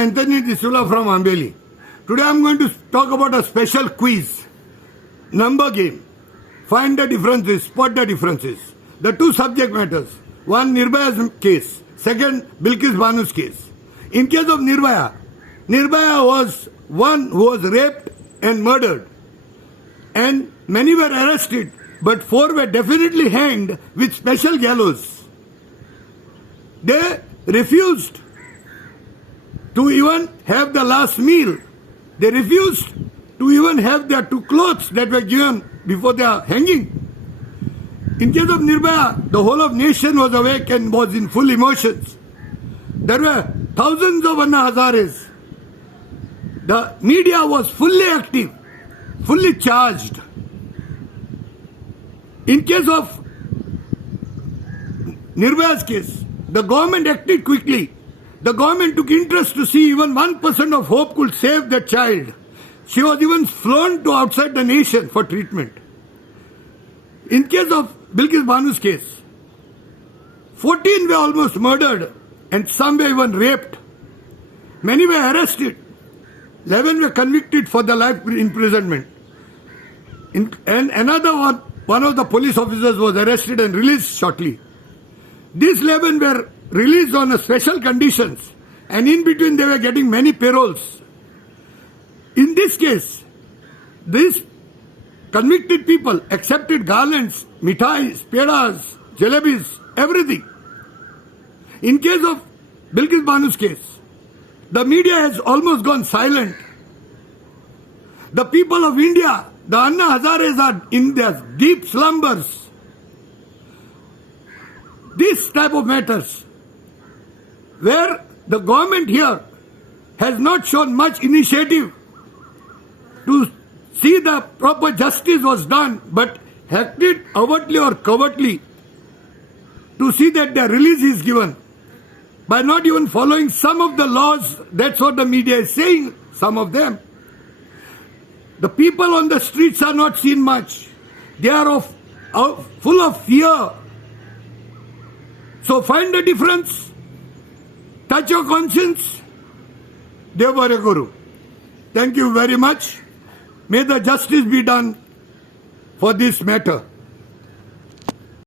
Anthony D'Souza from Ambeli. Today I am going to talk about a special quiz, number game. Find the differences, spot the differences. The two subject matters. One, Nirbhaya's case. Second, Bilkis Banu's case. In case of Nirbhaya, Nirbhaya was one who was raped and murdered. And many were arrested, but 4 were definitely hanged with special gallows. They refused to even have the last meal. They refused to even have their 2 clothes that were given before their hanging. In case of Nirbhaya, the whole of nation was awake and was in full emotions. There were thousands of Anna Hazares. The media was fully active, fully charged. In case of Nirbhaya's case, the government acted quickly. The government took interest to see even 1% of hope could save the child. She was even flown to outside the nation for treatment. In case of Bilkis Banu's case, 14 were almost murdered and some were even raped. Many were arrested. 11 were convicted for the life imprisonment. And another one of the police officers was arrested and released shortly. These 11 were released on a special conditions, and in between they were getting many paroles. In this case, these convicted people accepted garlands, mithais, pedas, jalebis, everything. In case of Bilkis Banu's case, the media has almost gone silent. The people of India, the Anna Hazares, are in their deep slumbers. This type of matters, where the government here has not shown much initiative to see the proper justice was done, but acted overtly or covertly to see that the release is given by not even following some of the laws. That's what the media is saying, some of them. The people on the streets are not seen much. They are full of fear. So find the difference. Touch your conscience. Devara Guru. Thank you very much. May the justice be done for this matter.